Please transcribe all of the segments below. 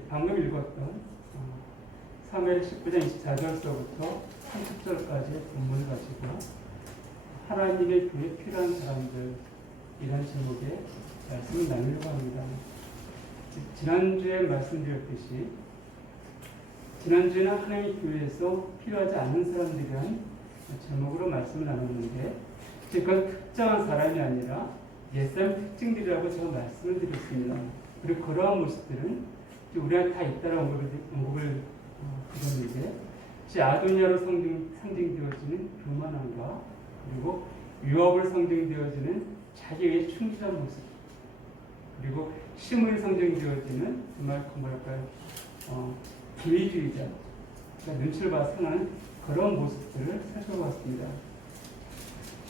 방금 읽었던 사무엘 19장 24절서부터 30절까지의 본문을 가지고 하나님의 교회에 필요한 사람들 이런 제목의 말씀을 나누려고 합니다. 지난주에 말씀드렸듯이 지난주에는 하나님의 교회에서 필요하지 않는 사람들에 대한 제목으로 말씀을 나눴는데 그건 특정한 사람이 아니라 옛사람 특징들이라고 제가 말씀을 드렸습니다. 그리고 그러한 모습들은 우리한테 다 있다라는 언급을 드렸는데 아도니아로 상징되어지는 교만함과 그리고 유업을 상징되어지는 자기의 충실한 모습 그리고 심을 상징되어지는 정말 뭐랄까요 기회주의자 그러니까 눈치를 봐서 행하는 그런 모습들을 살펴봤습니다.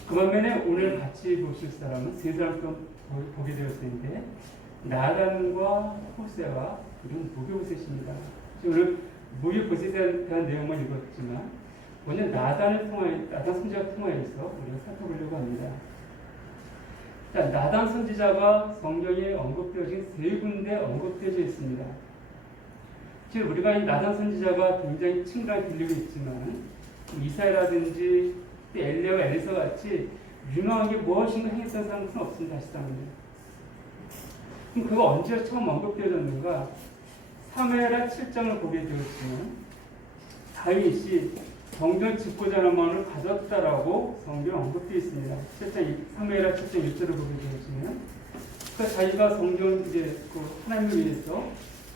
그 반면에 오늘 같이 보실 사람은 세 사람 또 보게 되었는데 나단과 호세와 그리고 무비보셋입니다. 오늘 무비보셋에 대한 내용만 읽었지만 먼저 나단 선지자를 통하여서 우리가 살펴보려고 합니다. 자, 나단 선지자가 성경에 언급되어진 세 군데 언급되어져 있습니다. 지금 우리가 이 나단 선지자가 굉장히 친근하게 들리고 있지만 이사야라든지 엘리야와 엘리사 같이 유명하게 무엇인가 행했던 사람은 없습니다. 사실상은. 그럼 그가 언제 처음 언급되어졌는가? 사무엘하 7장을 보게 되었지만 다윗이 성전 짓고자 하는 마음을 가졌다라고 성경에 언급되어 있습니다. 사무엘하 7장 1절을 보게 되었지만 그 자기가 성전 하나님을 위해서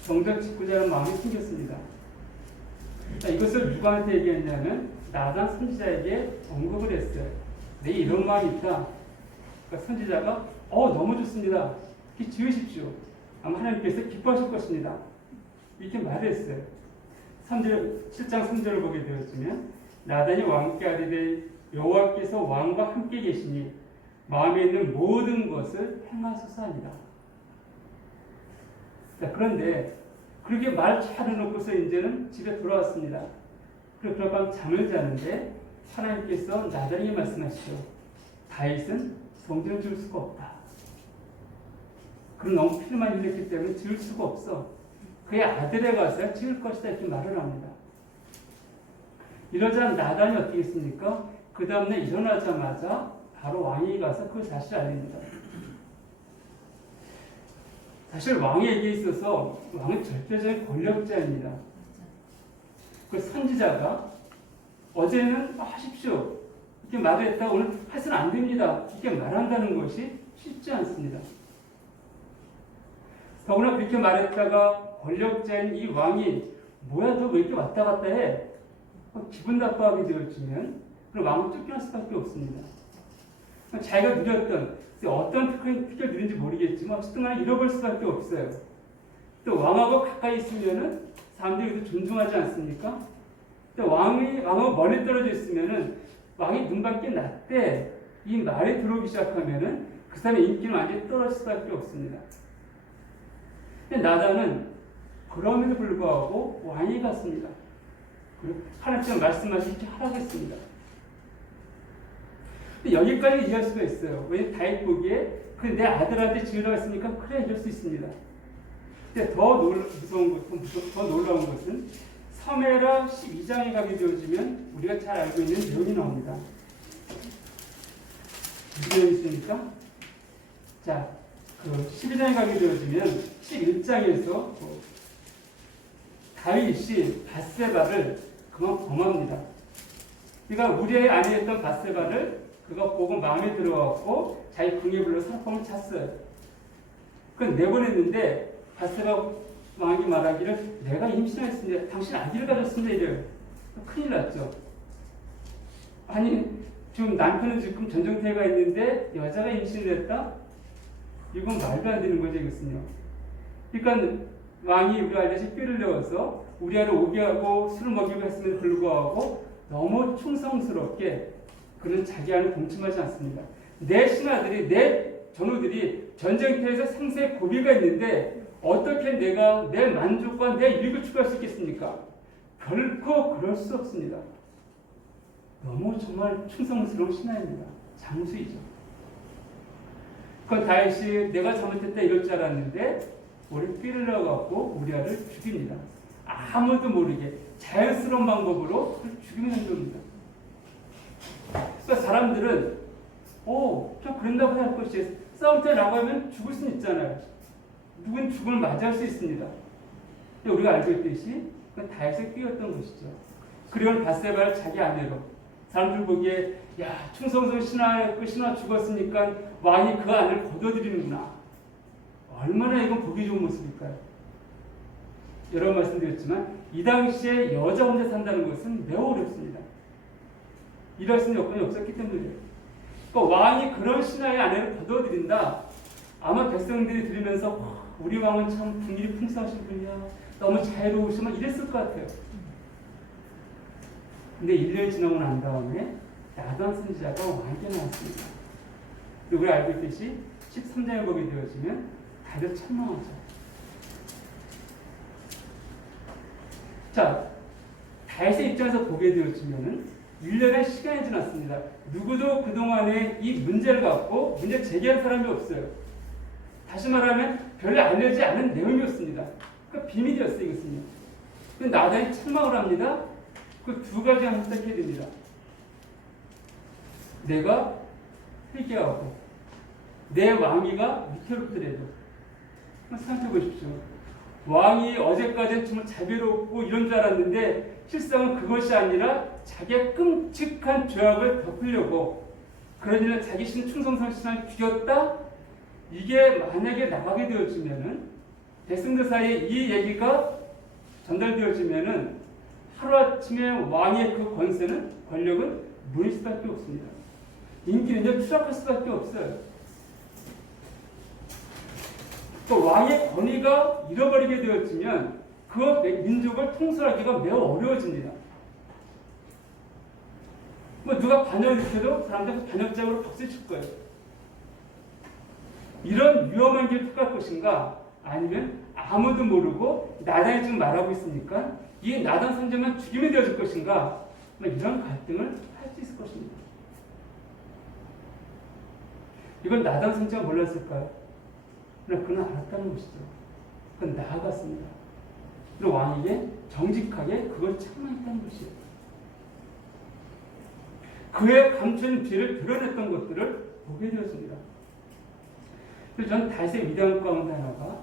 성전 짓고자 하는 마음이 생겼습니다. 자, 이것을 누구한테 얘기했냐면 나단 선지자에게 언급을 했어요. 내 이런 마음이 있다. 그러니까 선지자가 너무 좋습니다. 이렇게 지으십시오. 아마 하나님께서 기뻐하실 것입니다. 이렇게 말했어요. 7장 3절을 보게 되었으면 나단이 왕께 아뢰되 여호와께서 왕과 함께 계시니 마음에 있는 모든 것을 행하소서 하니라. 자, 그런데 그렇게 말 잘 해놓고서 이제는 집에 돌아왔습니다. 그리고 그날 밤 잠을 자는데 하나님께서 나단에게 말씀하시죠. 다윗은 성전을 지을 수가 없다. 그럼 너무 피를만 흘렸기 때문에 지을 수가 없어. 그의 아들에 가서 지을 것이다 이렇게 말을 합니다. 이러자 나단이 어떻게 했습니까? 그 다음날 일어나자마자 바로 왕에게 가서 그 사실을 알립니다. 사실 왕에게 있어서 왕은 절대적인 권력자입니다. 그 선지자가 어제는 하십시오 이렇게 말을 했다 오늘 해서는 안 됩니다 이렇게 말한다는 것이 쉽지 않습니다. 더구나 그렇게 말했다가 권력자인 이 왕이 뭐야 너 왜 이렇게 왔다 갔다 해? 기분 나빠하게 되어지면 그럼 왕은 쫓겨날 수밖에 없습니다. 자기가 누렸던 어떤 특권을 누린지 모르겠지만 어쨌든 간에 잃어버릴 수밖에 없어요. 또 왕하고 가까이 있으면은 사람들이 존중하지 않습니까? 또 왕하고 멀리 떨어져 있으면은 왕이 눈밖에 났대 이 말이 들어오기 시작하면은 그 사람의 인기는 완전히 떨어질 수밖에 없습니다. 근데 나단은 그럼에도 불구하고 왕이 갔습니다. 그리고 하나님께서 말씀하시기 이렇게 하라겠습니다. 여기까지 이해할 수가 있어요. 왜 다윗 보기에 내 아들한테 지으라고 했으니까 그래 이럴 수 있습니다. 근데 더 놀라운 것은 사무엘하 12장에 가게 되어지면 우리가 잘 알고 있는 내용이 나옵니다. 무슨 내용이 있습니까? 자, 그 12장에 가게 되어지면 11장에서 다윗이 밧세바를 그만 범합니다. 그러니까 우리의 아내였던 밧세바를 그가 보고 마음에 들어갖고 자기 궁에 불러 사람을 찼어요. 그건 내보냈는데 밧세바 왕이 말하기를 내가 임신했습니다. 당신 아기를 가졌습니다. 이래요. 큰일 났죠. 아니 지금 남편은 지금 전정태가 있는데 여자가 임신을 했다? 이건 말도 안 되는 거죠. 이것은요. 그러니까 왕이 우리 아들에게 뼈를 내어서 우리 아들 오게 하고 술을 먹이고 했음에도 불구하고 너무 충성스럽게 그는 자기 안을 동침하지 않습니다. 내 신하들이 내 전우들이 전쟁터에서 생사의 고비가 있는데 어떻게 내가 내 만족과 내 이익을 추구할 수 있겠습니까? 결코 그럴 수 없습니다. 너무 정말 충성스러운 신하입니다. 장수이죠. 그건 다윗이 내가 잘못했다 이럴 줄 알았는데 우리 삐를러 갖고 우리아를 죽입니다. 아무도 모르게 자연스러운 방법으로 죽이면 되는 겁니다. 그러니까 사람들은 좀 그런다고 할 것이 싸울 때 나가면 죽을 수는 있잖아요. 누군 죽음을 맞이할 수 있습니다. 근데 우리가 알고 있듯이 다윗을 끼웠던 것이죠. 그리고 바세바를 자기 아내로 사람들 보기에 충성스러운 신하 죽었으니까 왕이 그 아내를 거둬들이는구나. 얼마나 이건 보기 좋은 모습일까요? 여러 번 말씀드렸지만 이 당시에 여자 혼자 산다는 것은 매우 어렵습니다. 일할 수 있는 여건이 없었기 때문이에요. 그러니까 왕이 그런 신하의 아내를 거둬들인다. 아마 백성들이 들으면서 우리 왕은 참 분일이 풍성하신 분이야. 너무 자유로우시면 이랬을 것 같아요. 근데 1년이 지나고 난 다음에 나단 선지자가 왕에게 나왔습니다. 우리가 알고 있듯이 13장의 법이 되어지면 다들 천망하죠. 자, 다윗의 입장에서 보게 되어지면은 1년의 시간이 지났습니다. 누구도 그동안에 이 문제를 갖고 문제 제기한 사람이 없어요. 다시 말하면 별로 알려지지 않은 내용이었습니다. 그러니까 비밀이었어요, 이것은요. 근데 나단이 책망을 합니다. 그 두 가지가 선택해야 됩니다. 내가 회개하고 내 왕위가 위태롭더라도 생각해 보십시오. 왕이 어제까지는 정말 자비롭고 이런 줄 알았는데 실상은 그것이 아니라 자기의 끔찍한 죄악을 덮으려고 그러니까 자기 충성스러운 신하를 죽였다? 이게 만약에 나가게 되어지면은 백성들 사이에 이 얘기가 전달되어지면은 하루아침에 왕의 그 권력은 무너질 수밖에 없습니다. 인기는요 추락할 수밖에 없어요. 또 왕의 권위가 잃어버리게 되어지면 그 민족을 통솔하기가 매우 어려워집니다. 누가 반역을 일으켜도 사람들은 반역자로 박수칠 거예요. 이런 위험한 길을 택할 것인가? 아니면 아무도 모르고 나단이 지금 말하고 있으니까 이 나단 선지자만 죽임이 되어질 것인가? 이런 갈등을 할 수 있을 것입니다. 이건 나단 선지자가 몰랐을까요? 그는 알았다는 것이죠. 그건 나아갔습니다. 그리고 왕에게 정직하게 그걸 책망했다는 것이에요. 그의 감춘 죄를 드러냈던 것들을 보게 되었습니다. 그래서 저는 다윗의 위대한 가운데 하나가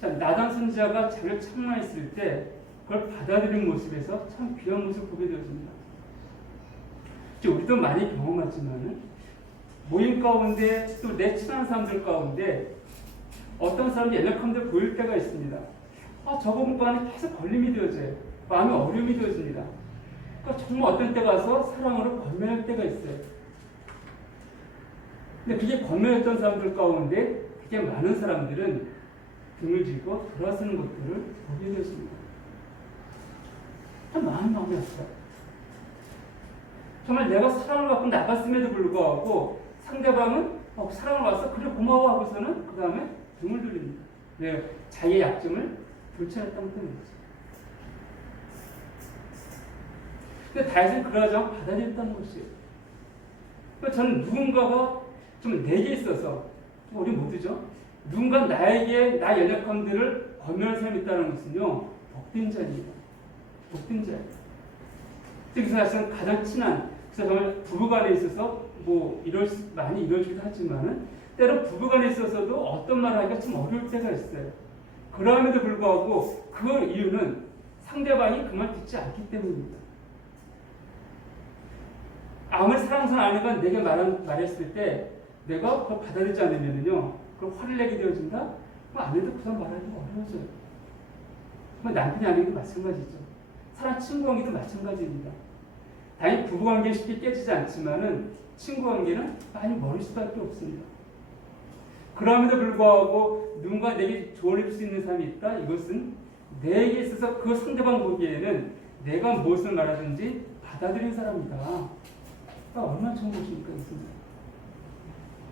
나단 선지자가 자기를 책망했을 때 그걸 받아들인 모습에서 참 귀한 모습을 보게 되었습니다. 우리도 많이 경험하지만 모임 가운데 또 내 친한 사람들 가운데 어떤 사람이 연약함들 보일 때가 있습니다. 저거 보고는 계속 걸림이 되어져요. 마음에 어려움이 되어집니다. 그러니까 정말 어떤 때 가서 사랑으로 권면할 때가 있어요. 근데 그게 권면했던 사람들 가운데 되게 많은 사람들은 등을 쥐고 돌아서는 것들을 보게 되었습니다. 참 마음이 아파요. 정말 내가 사랑을 받고 나갔음에도 불구하고 상대방은 사랑을 받아서 그래 고마워 하고서는 그 다음에 등을 돌립니다. 네, 자기의 약점을 불천했다는 뜻이죠. 근데 다윗은 그러지 않고 받아들였다는 것이에요. 그러니까 저는 누군가가 좀 내게 있어서 우리 모두죠. 누군가 나에게 나 연약함들을 권면할 사람이 있다는 것은요 복된 자입니다. 복된 자예요. 그래서 사실은 가장 친한 그래서 정말 부부간에 있어서 많이 이루어지기도 하지만은 때로 부부간에 있어서도 어떤 말을 하기가 참 어려울 때가 있어요. 그럼에도 불구하고 그 이유는 상대방이 그 말 듣지 않기 때문입니다. 아무리 사랑스러운 아내가 내게 말했을 때 내가 그걸 받아들이지 않으면요 그걸 화를 내게 되어진다? 아내도 그 사람 말하기가 어려워져요. 남편이 아니기도 마찬가지죠. 사람 친구 관계도 마찬가지입니다. 당연히 부부관계 쉽게 깨지지 않지만은 친구관계는 많이 멀을 수밖에 없습니다. 그럼에도 불구하고 누군가 내게 조언을 줄 수 있는 사람이 있다? 이것은 내게 있어서 그 상대방 보기에는 내가 무엇을 말하든지 받아들인 사람이다. 그러니까 얼마나 좋은 것입니까?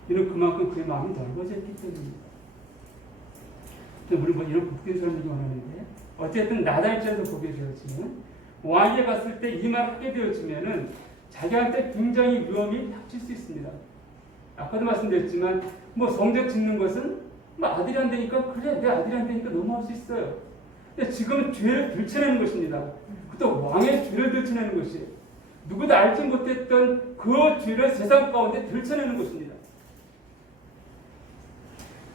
이는 그만큼 그의 마음이 넓어져 있기 때문입니다. 우리는 이런 복된 사람이기 원하는데 어쨌든 나단 입장에서 보게 되어지면 왕에게 갔을 때 이 말을 하게 되어지면은 자기한테 굉장히 위험이 닥칠 수 있습니다. 아까도 말씀드렸지만 성전 짓는 것은 뭐 아들이 안 되니까 그래 내 아들이 안 되니까 넘어갈 수 있어요. 근데 지금은 죄를 들춰내는 것입니다. 또 왕의 죄를 들춰내는 것이 누구도 알지 못했던 그 죄를 세상 가운데 들춰내는 것입니다.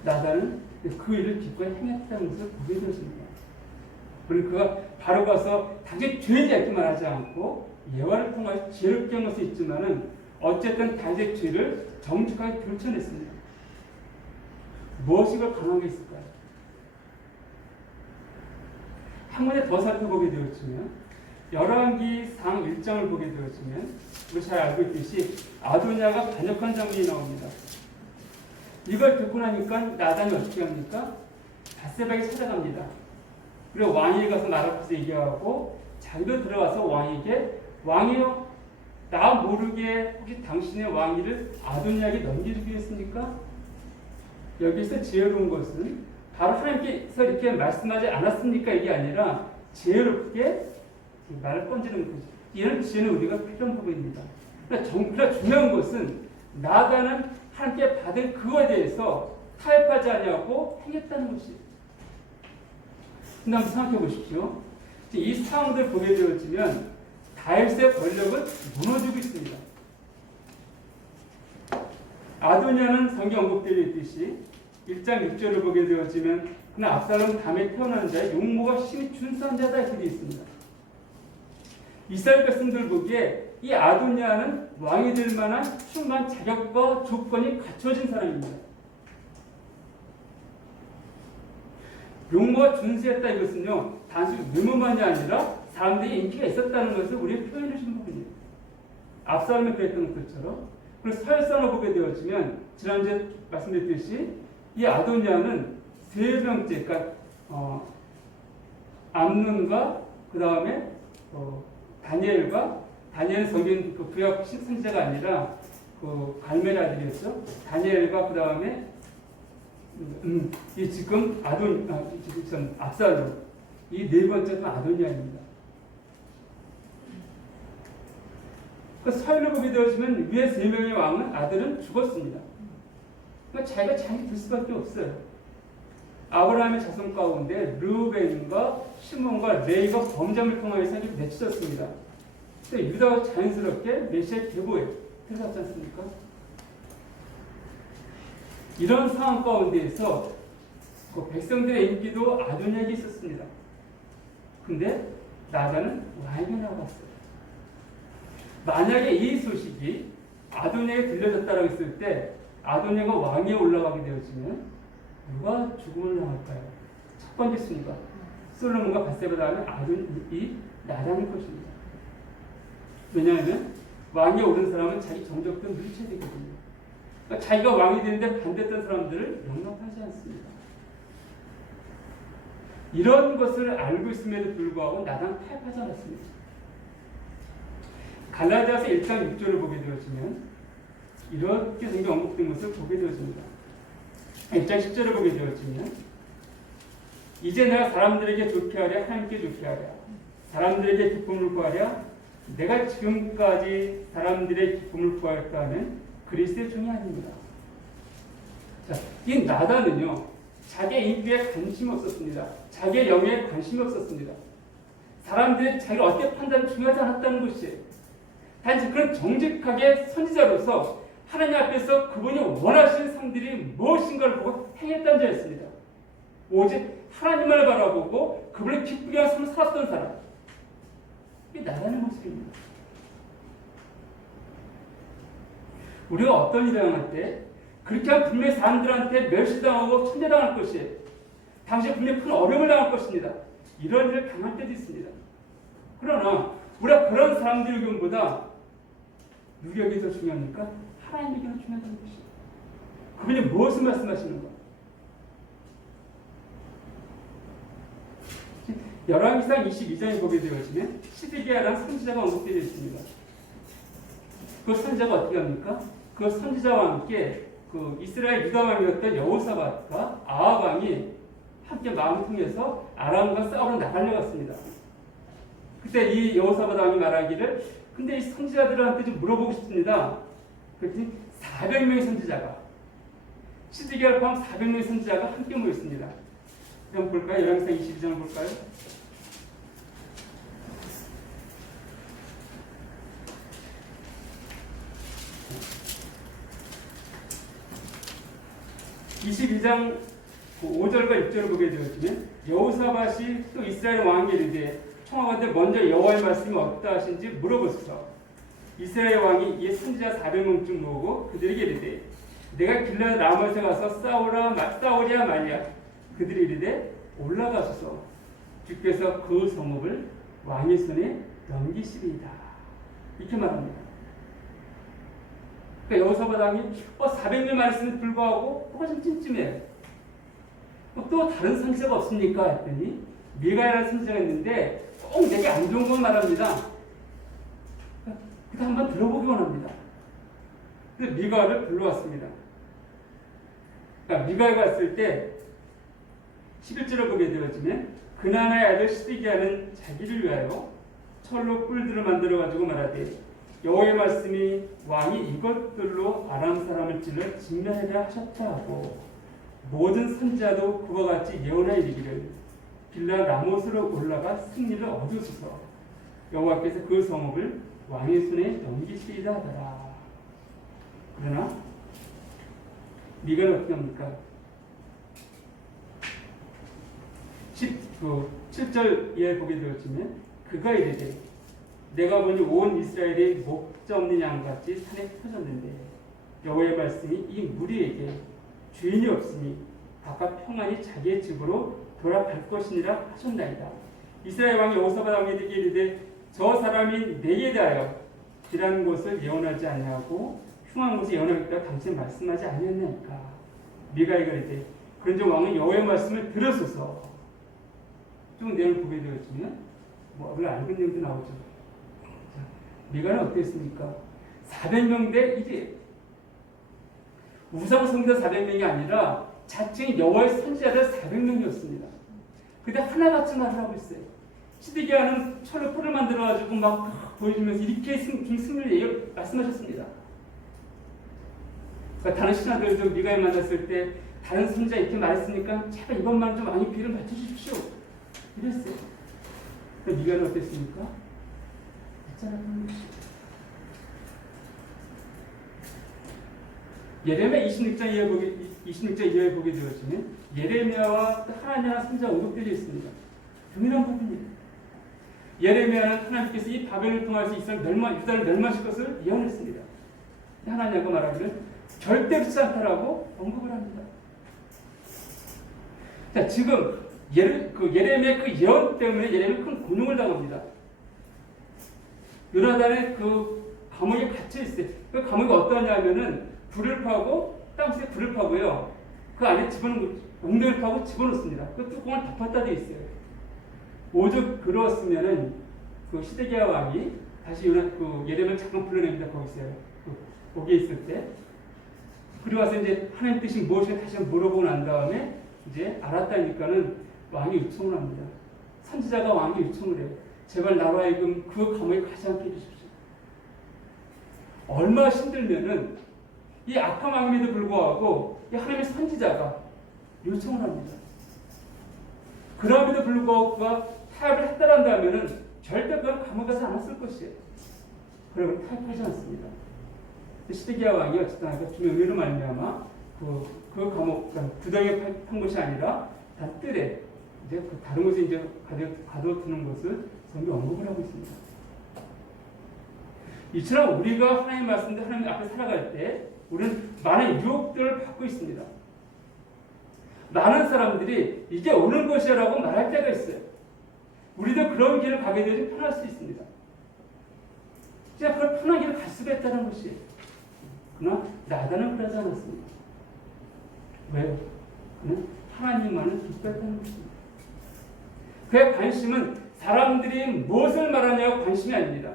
나단은 그 일을 기꺼이 행했다는 것을 보게 되었습니다. 그리고 그가 바로 가서 당신 죄인이 있기만 하지 않고 예화를 통하여 죄를 깨는 것이 있지만은 어쨌든 당신의 죄를 정직하게 들춰냈습니다. 무엇이 그 강한 게 있을까요? 한 문제 더 살펴보게 되었지만 열왕기상 1장을 보게 되었지만 우리 잘 알고 있듯이 아도니아가 반역한 장면이 나옵니다. 이걸 듣고 나니까 나단이 어떻게 합니까? 밧세바에게 찾아갑니다. 그리고 왕에게 가서 말하면서 얘기하고 자기도 들어가서 왕에게 왕이여 나 모르게 혹시 당신의 왕위를 아도니아에게 넘겨주겠습니까? 여기서 지혜로운 것은 바로 하나님께서 이렇게 말씀하지 않았습니까? 이게 아니라 지혜롭게 말을 건지는 거죠. 이런 지혜는 우리가 필요한 부분입니다. 그러니까 중요한 것은 나단은 하나님께 받은 그거에 대해서 타협하지 않냐고 행했다는 것이. 근데 한번 생각해 보십시오. 이 상황들 보게 되어지면 다윗의 권력은 무너지고 있습니다. 아도니아는 성경 언급되어 있듯이 1장 6절을 보게 되어지면 그는 압살롬 다음에 태어난 자의 용모가 심히 준수한 자다 이렇게 되어 있습니다. 이스라엘 백성들 보기에 이 아도니아는 왕이 될 만한 충분한 자격과 조건이 갖춰진 사람입니다. 용모가 준수했다 이것은요 단순히 외모만이 아니라 사람들이 인기가 있었다는 것을 우리가 표현해 준 부분이에요. 압살롬이 그랬던 것처럼. 그리고 서열상을 보게 되어지면 지난주에 말씀드렸듯이 이 아도니아는 세 명째, 그러니까 암논과 그 다음에 다니엘은 성경 그 구약 선지자가 아니라 그 갈멜의 아들이었죠. 다니엘과 그 다음에 이 지금 압살롬 이 네 번째가 아도니아입니다. 그 서열을 보게 되어지면 위에 세 명의 왕은 아들은 죽었습니다. 그러니까 자기가 자기 될 수밖에 없어요. 아브라함의 자손 가운데 르우벤과 시몬과 레이가 범죄를 통하여서 맺혀졌습니다. 근데 유다가 자연스럽게 메시아의 계보에 들어갔지 않습니까? 이런 상황 가운데에서 그 백성들의 인기도 아도니아에게 있었습니다. 근데 나단은 왕에게 나갔어요. 만약에 이 소식이 아도니아에게 들려졌다고 했을 때 아도니아가 왕위에 올라가게 되어지면 누가 죽음을 당할까요? 첫 번째 순위가 솔로몬과 밧세바 다음에 이 나단일 것입니다. 왜냐하면 왕위에 오른 사람은 자기 정적도 밀쳐야 되거든요. 그러니까 자기가 왕이 되는데 반대했던 사람들을 용납하지 않습니다. 이런 것을 알고 있음에도 불구하고 나단 타협하지 않았습니다. 갈라디아서 1장 6절을 보게 되어지면 이렇게 성경 언급된 것을 보게 되어집니다. 1장 10절을 보게 되어지면 이제 내가 사람들에게 좋게 하랴 하나님께 좋게 하랴 사람들에게 기쁨을 구하랴 내가 지금까지 사람들의 기쁨을 구할까 하는 그리스도의 종이 아닙니다. 자, 이 나단은요 자기의 인기에 관심이 없었습니다. 자기의 영예에 관심이 없었습니다. 사람들이 자기를 어떻게 판단하는 중요하지 않았다는 것이에요. 단지 그런 정직하게 선지자로서 하나님 앞에서 그분이 원하시는 상들이 무엇인가를 보고 행했던 자였습니다. 오직 하나님을 바라보고 그분을 기쁘게 하는 삶을 살았던 사람. 이게 나라는 모습입니다. 우리가 어떤 일을 당할 때 그렇게 하면 분명히 사람들한테 멸시당하고 천대당할 것이에요. 당시 분명히 큰 어려움을 당할 것입니다. 이런 일을 당할 때도 있습니다. 그러나 우리가 그런 사람들의 경우보다 누구에게 더 중요합니까? 하나님에게 더 중요하다는 것이죠. 그분이 무엇을 말씀하시는가? 열왕기상 22장에 보게 되어지면 시드기야라는 선지자가 언급되어 있습니다. 그 선지자가 어떻게 합니까? 그 선지자와 함께 그 이스라엘 유다 왕이었던 여호사밧과 아합 왕이 함께 마음을 통해서 아람과 싸우러 나가려 갔습니다. 그때 이 여호사밧 왕이 말하기를 근데 이 선지자들한테 좀 물어보고 싶습니다. 그랬더니 400명의 선지자가 시드기야를 포함 400명의 선지자가 함께 모였습니다. 한번 볼까요? 열왕기상 22장을 볼까요? (22장) 5절과 6절을 보게 되었으면 여호사밧이 또 이스라엘 왕에게 이르되 청하건대 먼저 여호와의 말씀이 어떠하신지 물어보소서. 이스라엘 왕이 이 선지자 400명쯤 모으고 그들에게 이르되 내가 길르앗 라못에 가서 싸우랴 마냐. 그들이 이르되 올라가소서. 주께서 그 성읍을 왕의 손에 넘기시리이다. 이렇게 말합니다. 그러니까 여호사밧 왕이 400명 말씀에 불구하고 뭐가 좀 찜찜해요. 또 다른 선지자가 없습니까? 했더니 미가야라는 선지자가 있는데 꼭 내게 안 좋은 건 말합니다. 그래서 한번 들어보기 원합니다. 그래서 미가를 불러왔습니다. 그러니까 미가가 왔을 때 11절을 보게 되어지면 그나나의 아들 시드기야는 자기를 위하여 철로 뿔들을 만들어가지고 말하되 여호와의 말씀이 왕이 이것들로 아람 사람을 찔러 진멸하려 하셨다 하고 모든 선지자도 그와 같이 예언하여 이르기를 길르앗 라못으로 올라가 승리를 얻으소서. 여호와께서 그 성읍을 왕의 손에 넘기시리라 하더라. 그러나 미가는 어떻게 합니까? 7절 이하에 보게 되었지만 그가 이르되 내가 보니 온 이스라엘이 목자 없는 양같이 산에 퍼졌는데 여호와의 말씀이 이 무리에게 주인이 없으니 각각 평안히 자기의 집으로 돌아갈 것이니라 하셨나이다. 이스라엘 왕이 여호사밧 왕에게 이르되 저 사람이 내게 대하여 길한 곳을 예언하지 아니하고 흉한 곳을 예언하겠다고 당신이 말씀하지 아니했나이까. 미가가 이르되 그런즉 왕은 여호와의 말씀을 들으소서. 쭉 내용을 보게 되었지만 원래 알고 있는 내용도 나오죠. 자, 미가는 어땠습니까? 400명 대 1이에요. 우상 성자 400명이 아니라 자칭 여호와의 선지자들 400명이었습니다. 근데 하나같이 말을 하고 있어요. 시드기야는 철로 뿔을 만들어가지고 막 보여주면서 이렇게 승리를 말씀하셨습니다. 그러니까 다른 신하들도 미가에 만났을 때 다른 선지자 이렇게 말했으니까 제발 이것만 좀 왕의 귀를 맞춰주십시오. 이랬어요. 근데 미가는 어땠습니까? 예레미야 26장 이하에 보게 되어지면 예레미야와 하나님의 선지자 언급들이 있습니다. 동일한 부분이에요. 예레미야는 하나님께서 이 바벨을 통해서 유다를 멸망시킬 것을 예언했습니다. 하나님과 말하기를 절대 그렇지 않다라고 언급을 합니다. 자, 지금 예레미야의 그 예언 때문에 예레미야는 큰 곤욕을 당합니다. 요나단의 그 감옥에 갇혀 있어요. 그 감옥이 어떠냐면은 불을 파고 땅속에 불을 파고요. 그 안에 웅덩이를 파고 집어넣습니다. 그 뚜껑을 덮었다 돼 있어요. 오죽 그러었으면은 그 시드기야 왕이 다시 예레미야를 잠깐 불러냅니다. 거기에 있을 때. 그리고 와서 이제 하나님 뜻이 무엇인가 다시 물어보고 난 다음에 이제 알았다니까는 왕이 요청을 합니다. 선지자가 왕이 요청을 해요. 제발 나로 하여금 그 감옥에 가지 않게 해주십시오. 얼마나 힘들면은 이 악한 왕임에도 불구하고 이 하나님의 선지자가 요청을 합니다. 그럼에도 불구하고 그가 타협을 했다란다면은 절대 그건 감옥에 가지 않았을 것이에요. 그러면 타협하지 않습니다. 시드기야 왕이 어쨌든 주의 은혜로 말미암아 그 감옥, 구덩이에 판 것이 아니라 단 뜰에 이제 그 다른 곳에 이제 가둬두는 것을 성경이 언급을 하고 있습니다. 이처럼 우리가 하나님 말씀대 하나님 앞에 살아갈 때 우리는 많은 유혹들을 받고 있습니다. 많은 사람들이 이게 오는 것이라고 말할 때가 있어요. 우리도 그런 길을 가게 되면 편할 수 있습니다. 진짜 그런 편한 길을 갈 수가 있다는 것이에요. 그러나 나다는 그러지 않았습니다. 왜요? 그는 하나님만을 기뻐했다는 것입니다. 그의 관심은 사람들이 무엇을 말하냐고 관심이 아닙니다.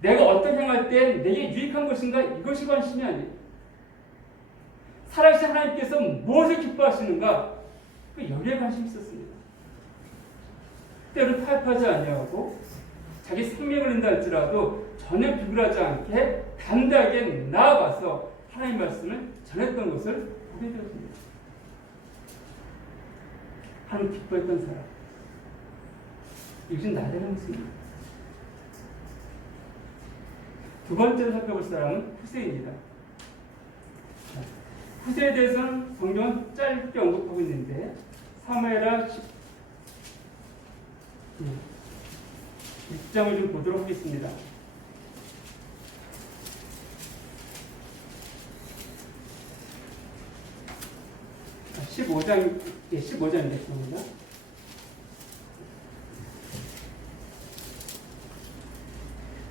내가 어떻게 행할 때 내게 유익한 것인가 이것이 관심이 아니에요. 살아계신 하나님께서 무엇을 기뻐하시는가 그 여기에 관심이 있었습니다. 때로 타협하지 아니하고 자기 생명을 낸다 할지라도 전혀 비굴하지 않게 담대하게 나아가서 하나님 말씀을 전했던 것을 보게 되었습니다. 하나님 기뻐했던 사람. 이것은 나대는 모습입니다. 두 번째로 살펴볼 사람은 후세입니다. 후세에 대해서는 성경은 짧게 언급하고 있는데 사무엘하 6장을 좀 보도록 하겠습니다. 15장이겠습니다.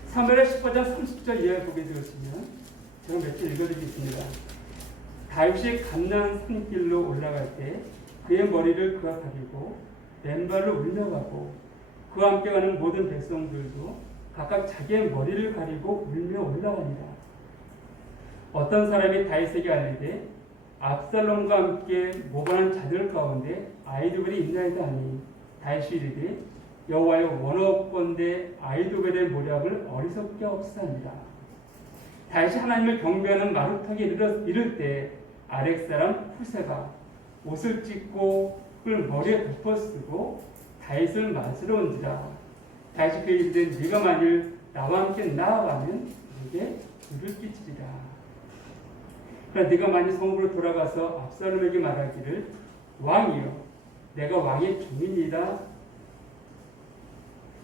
사무엘하 15장 30절 이하를 보게 되었으면 제가 몇 절 읽어드리겠습니다. 다윗이 감난 산길로 올라갈 때 그의 머리를 그가 가리고 맨발로 울려가고 그와 함께 가는 모든 백성들도 각각 자기의 머리를 가리고 울며 올라갑니다. 어떤 사람이 다윗에게 알리되 압살롬과 함께 모반한 자들 가운데 아히도벨이 있나이다 하니 다윗이 이르되 여호와여 원하옵건대 아히도벨의 모략을 어리석게 없사옵니다. 다윗이 하나님을 경배하는 마루타에 이를 때 아렉 사람 후세가 옷을 찢고 그를 머리에 덮어쓰고 다윗을 맞으러 온지라. 다윗이 그에게 이르되 네가 만일 나와 함께 나아가면 네게 불을 끼치리라. 그러나 네가 만일 성읍으로 돌아가서 압살롬에게 말하기를 왕이여 내가 왕의 종이니이다.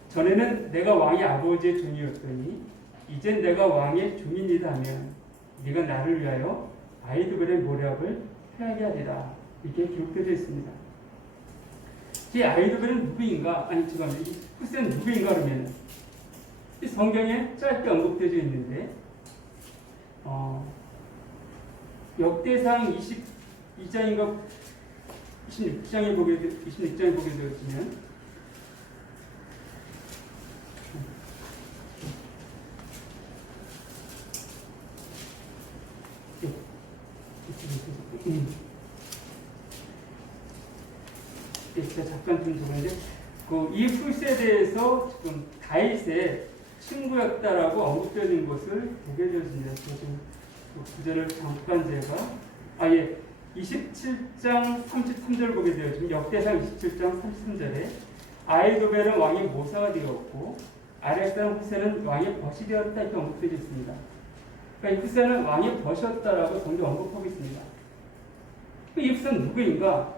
전에는 내가 왕의 아버지의 종이었더니 이젠 내가 왕의 종이니이다 하면 네가 나를 위하여 아히도벨의 모략을 패하게 하리라. 이렇게 기록되어 있습니다. 이 아히도벨은 누구인가? 아니 죄송합니다. 이 후세는 누구인가 그러면 이 성경에 짧게 언급되어 있는데 역대상 22장인가 26장에 보게 되었으면 제가 잠깐 좀 적었는데 이 후세에 대해서 지금 다윗의 친구였다라고 언급되어 있는 것을 보게 되었습니다. 지금 구절을 잠깐 제가 27장 33절을 보게 되어 지금 역대상 27장 33절에 아히도벨은 왕의 모사가 되었고 아렉 사람 후세는 왕의 벗이 되었다 이렇게 언급되어 있습니다. 그러니까 이 후세는 왕의 벗이었다라고 성경 언급하고 있습니다. 이 후세는 누구인가?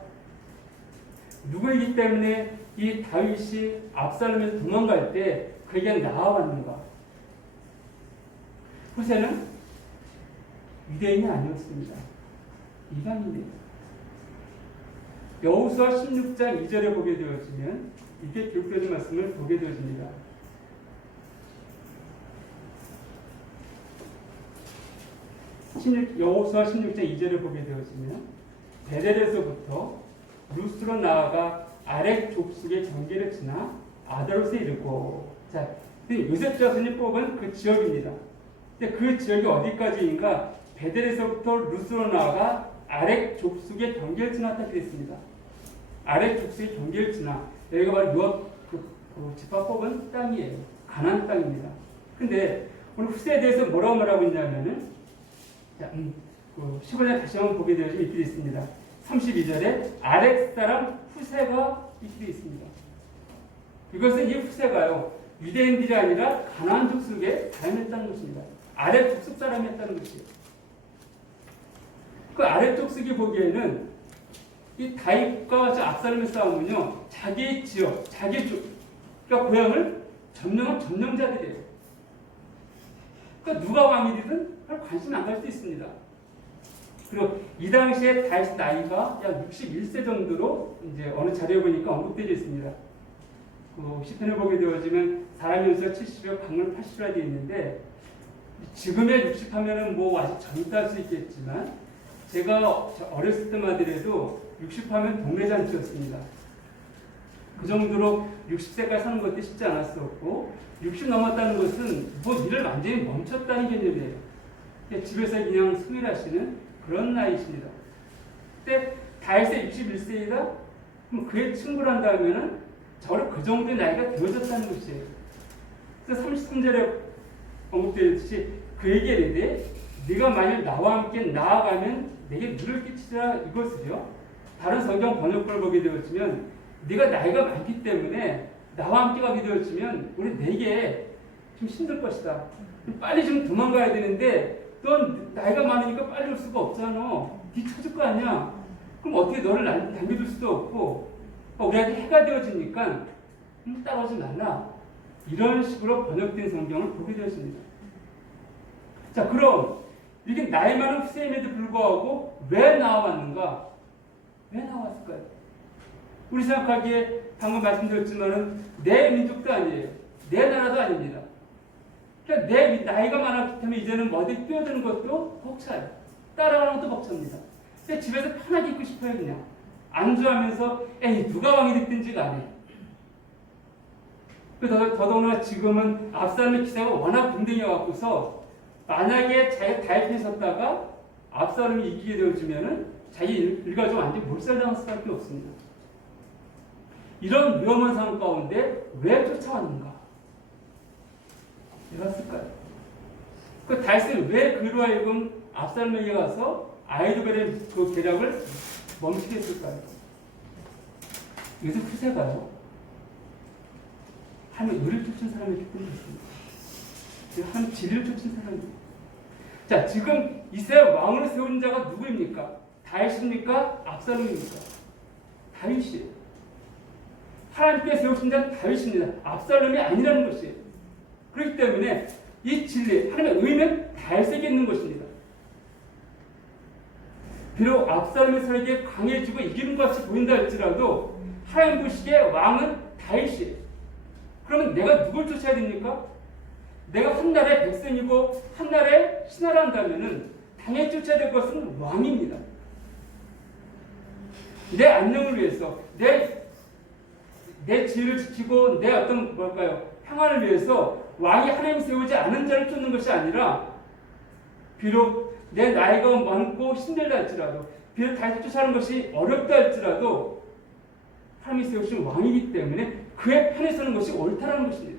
누구이기 때문에 이 다윗이 압살롬에서 도망갈 때 그에게 나아왔는가? 후세는 유대인이 아니었습니다. 이방인이에요. 여호수아 16장 2절에 보게 되어지면 이렇게 기록되는 말씀을 보게 되어집니다. 여호수아 16장 2절에 보게 되어지면 베델에서부터 루스로 나아가 아렉 족속의 경계를 지나 아다롯에 이르고, 자, 요셉 자손이 뽑은 그 지역입니다. 근데 그 지역이 어디까지인가? 베델에서부터 루스로 나아가 아렉 족속의 경계를 지났다 그랬습니다. 아렉 족속의 경계를 지나 여기가 바로 지파 뽑은 땅이에요. 가나안 땅입니다. 근데 오늘 후세에 대해서 뭐라고 말하고 있냐면은 15절 다시 한번 보게 되어지면 이렇게 있습니다. 32절에 아렉 사람 후세가 이렇게 있습니다. 이것은 이 후세가요 유대인들이 아니라 가나안 족속의 사람이었다는 것입니다. 아렉 족속 사람이었다는 것이에요. 그 아렉 족속이 보기에는 이 다윗과 압살롬의 싸움은요 자기 지역, 자기 그러니까 고향을 점령한 점령자들이에요. 그러니까 누가 왕이 되든 별 관심 안 갈 수 있습니다. 그리고 이 당시에 다윗 나이가 약 61세 정도로 이제 어느 자료에 보니까 언급되어 있습니다. 그 시편을 보게 되어지면 사람 연수가 70여 강을 80이라 되어 있는데 지금의 60 하면은 뭐 아직 젊다 할 수 있겠지만 제가 어렸을 때만 하더라도 60 하면 동네 잔치였습니다. 그 정도로 60세까지 사는 것도 쉽지 않았었고 60 넘었다는 것은 뭐 일을 완전히 멈췄다는 개념이에요. 집에서 그냥 수일하시는 그런 나이십니다. 근데 다윗의 61세이다? 그럼 그의 친구를 한다면은 저를 그 정도의 나이가 되어졌다는 것이에요. 그래서 33절에 언급되었듯이 그에게 이르되 네가 만일 나와 함께 나아가면 내게 누를 끼치라 이것을요. 다른 성경 번역본을 보게 되었지만 네가 나이가 많기 때문에 나와 함께 가게 되었지만 우리 내게 좀 힘들 것이다. 빨리 좀 도망가야 되는데 넌 나이가 많으니까 빨리 올 수가 없잖아. 뒤처질 거 아니야. 그럼 어떻게 너를 남겨둘 수도 없고 우리한테 해가 되어지니까 따라오지 말라. 이런 식으로 번역된 성경을 보게 되었습니다. 자, 그럼 이게 나이 많은 후세임에도 불구하고 왜 나왔는가? 왜 나왔을까요? 우리 생각하기에 방금 말씀드렸지만은 내 민족도 아니에요. 내 나라도 아닙니다. 그러니까 내 나이가 많았기 때문에 이제는 어디 뛰어드는 것도 벅차요. 따라가는 것도 벅찹니다. 근데 집에서 편하게 있고 싶어요, 그냥. 안주하면서 에이 누가 왕이 됐든지 간에. 더더구나 지금은 압살롬의 기세가 워낙 등등해갖고서 만약에 자기가 다이편에 섰다가 압살롬이 이기게 되어지면은 자기 일가족 완전히 몰살당할 수밖에 없습니다. 이런 위험한 상황 가운데 왜 쫓아왔는가? 왜 왔을까요? 그 다윗은 왜 그로 하여금 압살롬에게 가서 아히도벨의 그 계략을 멈추게 했을까요? 이것은 후세가요. 하나님 의를 쫓은 사람이기 때문이었습니다. 하나님 진리를 쫓은 사람입니다. 자, 지금 이스라엘 왕을 세운 자가 누구입니까? 다윗입니까? 압살롬입니까? 다윗이에요. 하나님께 세우신 자는 다윗입니다. 압살롬이 아니라는 것이에요. 그렇기 때문에 이 진리, 하나님의 의는 다윗에게 있는 것입니다. 비록 압살롬의 세력이 강해지고 이기는 것 같이 보인다 할지라도 하나님 보시기에 왕은 다윗이에요. 그러면 내가 누굴 쫓아야 됩니까? 내가 한 나라의 백성이고 한 나라의 신하라 한다면은 당연히 쫓아야 될 것은 왕입니다. 내 안녕을 위해서, 내 지혜를 지키고 내 어떤 평안을 위해서 왕이 하나님 세우지 않은 자를 쫓는 것이 아니라 비록 내 나이가 많고 힘들다 할지라도 비록 다시 쫓아가는 것이 어렵다 할지라도 하나님이 세우신 왕이기 때문에 그의 편에 서는 것이 옳다라는 것입니다.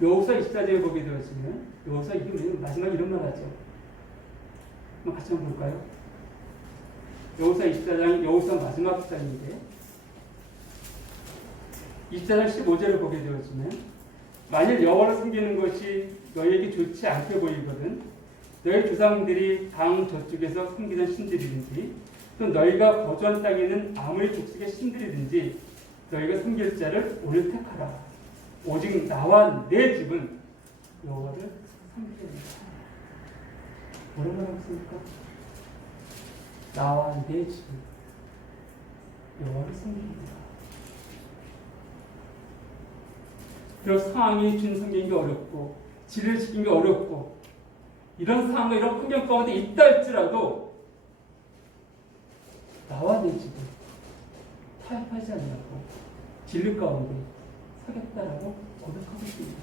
여호수아 24장에 보게 되었으면 여호수아 이게 마지막 이런 말 하죠. 한번 같이 한번 볼까요? 여호수아 24장 여호수아 마지막 장인데 24장 15절을 보게 되었으면 만일 여호와를 섬기는 것이 너희에게 좋지 않게 보이거든 너희 조상들이 강 저쪽에서 섬기던 신들이든지 또 너희가 거주한 땅에 있는 아무리 족속의 신들이든지 너희가 섬길 자를 오늘 택하라. 오직 나와 내 집은 여호와를 섬기리라. 뭐라고 말했습니까? 나와 내 집은 여호와를 섬기리라. 비록 상황이 준 섬기는 게 어렵고 지를 지키는 게 어렵고 이런 상황과 이런 환경 가운데 있다 할지라도 나와 내 집은 타협하지 않냐고 진리 가운데 서겠다라고 고백하고 있습니다.